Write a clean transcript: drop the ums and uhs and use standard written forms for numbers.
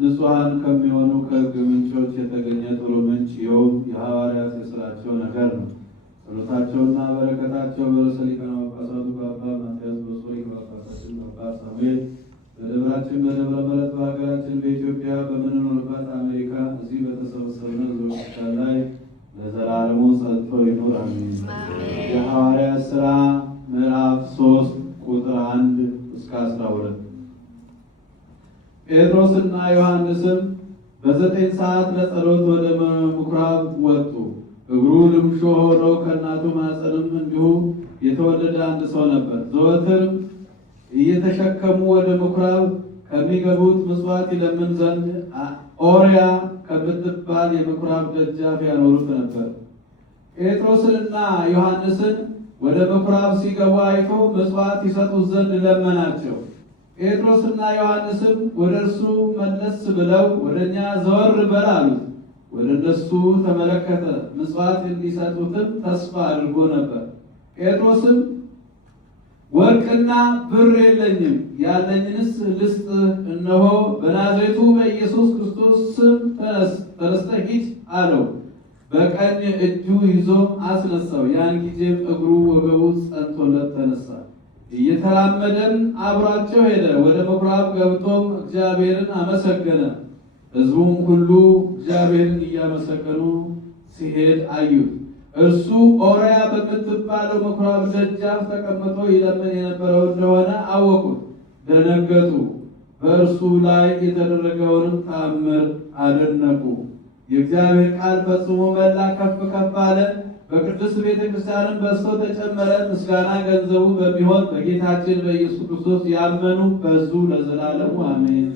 ንጹሐን ከሚሆኑ ከሕግ ምንጮች የተገኘ ጥሩ ምንጭ ይኸውም የሐዋርያት የሥራቸው ነገር ነው። ጸሎታቸውና በረከታቸው በርዕሰ ሊቃነ ጳጳሳቱ በአባ ማትያስ በሶ ሊቀ ጳጳሳችን በአባ ሳሙኤል በደብራችን በደብረ ምሕረት በሀገራችን በኢትዮጵያ በምንኖርባት አሜሪካ እዚህ በተሰበሰብነው ሕዝቦች ላይ ለዘላለሙ ጸንቶ ይኑር አሜን። የሐዋርያት ሥራ ምዕራፍ 3 ቁጥር 1 እስከ 12 ጴጥሮስና ዮሐንስም በዘጠኝ ሰዓት ለጸሎት ወደ ምኵራብ ወጡ። እግሩ ልምሾ ሆኖ ከእናቱ ማኅፀንም እንዲሁ የተወለደ አንድ ሰው ነበር። ዘወትርም እየተሸከሙ ወደ ምኵራብ ከሚገቡት ምጽዋት ይለምን ዘንድ ኦርያ ከምትባል የምኵራብ ደጃፍ ያኖሩት ነበር። ጴጥሮስንና ዮሐንስን ወደ ምኵራብ ሲገቡ አይቶ ምጽዋት ይሰጡት ዘንድ ለመናቸው። ጴጥሮስና ዮሐንስም ወደ እርሱ መለስ ብለው ወደ እኛ ዘወር በል አሉት። ወደ እነሱ ተመለከተ፣ ምጽዋት እንዲሰጡትም ተስፋ አድርጎ ነበር። ጴጥሮስም ወርቅና ብር የለኝም፣ ያለኝንስ ልስጥህ። እነሆ በናዝሬቱ በኢየሱስ ክርስቶስ ስም ተነስተህ ሂድ አለው። በቀኝ እጁ ይዞ አስነሳው። ያን ጊዜም እግሩ ወገቡ ጸንቶለት ተነሳ። እየተራመደም አብሯቸው ሄደ። ወደ ምኵራብ ገብቶም እግዚአብሔርን አመሰገነ። ሕዝቡም ሁሉ እግዚአብሔርን እያመሰገኑ ሲሄድ አዩት። እርሱ ኦርያ በምትባለው ምኵራብ ደጃፍ ተቀምጦ ይለምን የነበረው እንደሆነ አወቁት፣ ደነገጡ። በእርሱ ላይ የተደረገውንም ተአምር አደነቁ። የእግዚአብሔር ቃል ፈጽሞ መላ፣ ከፍ ከፍ አለ። በቅዱስ ቤተ ክርስቲያንም በዝቶ ተጨመረ። ምስጋና ገንዘቡ በሚሆን በጌታችን በኢየሱስ ክርስቶስ ያመኑ በዙ ለዘላለሙ አሜን።